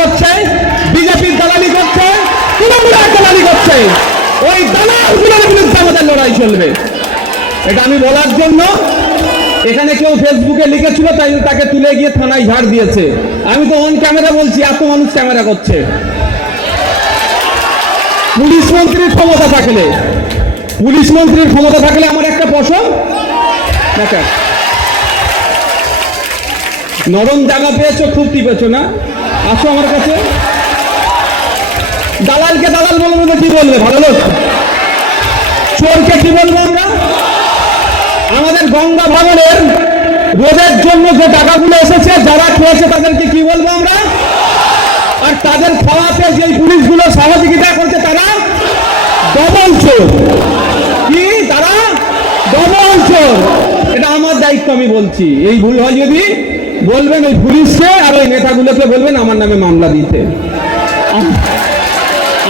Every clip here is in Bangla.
করছে, বিজেপির দালালি করছে, তৃণমূলের দালালি করছে। ওই দালালগুলোর বিরুদ্ধে আমাদের লড়াই চলবে। এটা আমি বলার জন্য, এখানে কেউ ফেসবুকে লিখেছিল, তাই তাকে তুলে গিয়ে থানায় ঝাড় দিয়েছে। আমি তো অন ক্যামেরা বলছি, এত মানুষ ক্যামেরা করছে। পুলিশ মন্ত্রীর ক্ষমতা থাকলে, পুলিশ মন্ত্রীর ক্ষমতা থাকলে আমার একটা পছন্দ দেখা নরম জায়গা পেয়েছ খুব টিপেছো না? আসো আমার কাছে। দালালকে দালাল বলব না কি বলবে? ভালো লোক। চোরকে কি বলব আমরা? আমাদের গঙ্গা ভবনের রোদের জন্য যে টাকাগুলো এসেছে, যারা খেয়েছে তাদেরকে কি বলব আমরা? আর তাদের খাওয়াতে যে পুলিশগুলো সহযোগিতা করছে, তারা ডবল চোর। কি? তারা ডবল চোর। এটা আমার দায়িত্ব, আমি বলছি। এই ভুল হয় যদি বলবেন ওই পুলিশকে আর ওই নেতাগুলোকে বলবেন আমার নামে মামলা দিতে।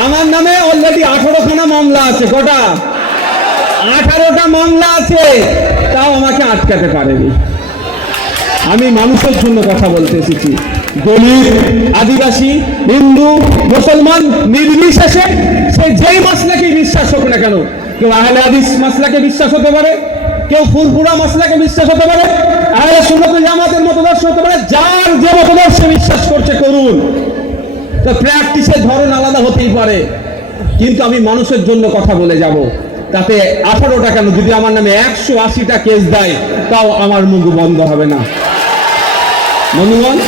আমার নামে অলরেডি আঠারোখানা মামলা আছে, কটা? আঠারোটা মামলা আছে, তাও আমাকে আটকাতে পারেনি। আমি মানুষের জন্য কথা বলতে এসেছি। দলিত, আদিবাসী, হিন্দু, মুসলমান, নির্বিশেষে সে যেই মাসলাকে বিশ্বাস হোক না কেন, কেউ আহলে হাদিস মাসলাকে বিশ্বাস হতে পারে, কেউ ফুরফুরা মাসলাকে বিশ্বাস হতে পারে, আহলে সুন্নত জামাতের যার যে বিশ্বাস করছে, করুন। তো প্র্যাকটিসের ধরন আলাদা হতেই পারে। কিন্তু আমি মানুষের জন্য কথা বলে যাব। তাতে আঠারোটা কেন? যদি আমার নামে একশো আশিটা কেস দেয়, তাও আমার মুখ বন্ধ হবে না। বন্ধুগণ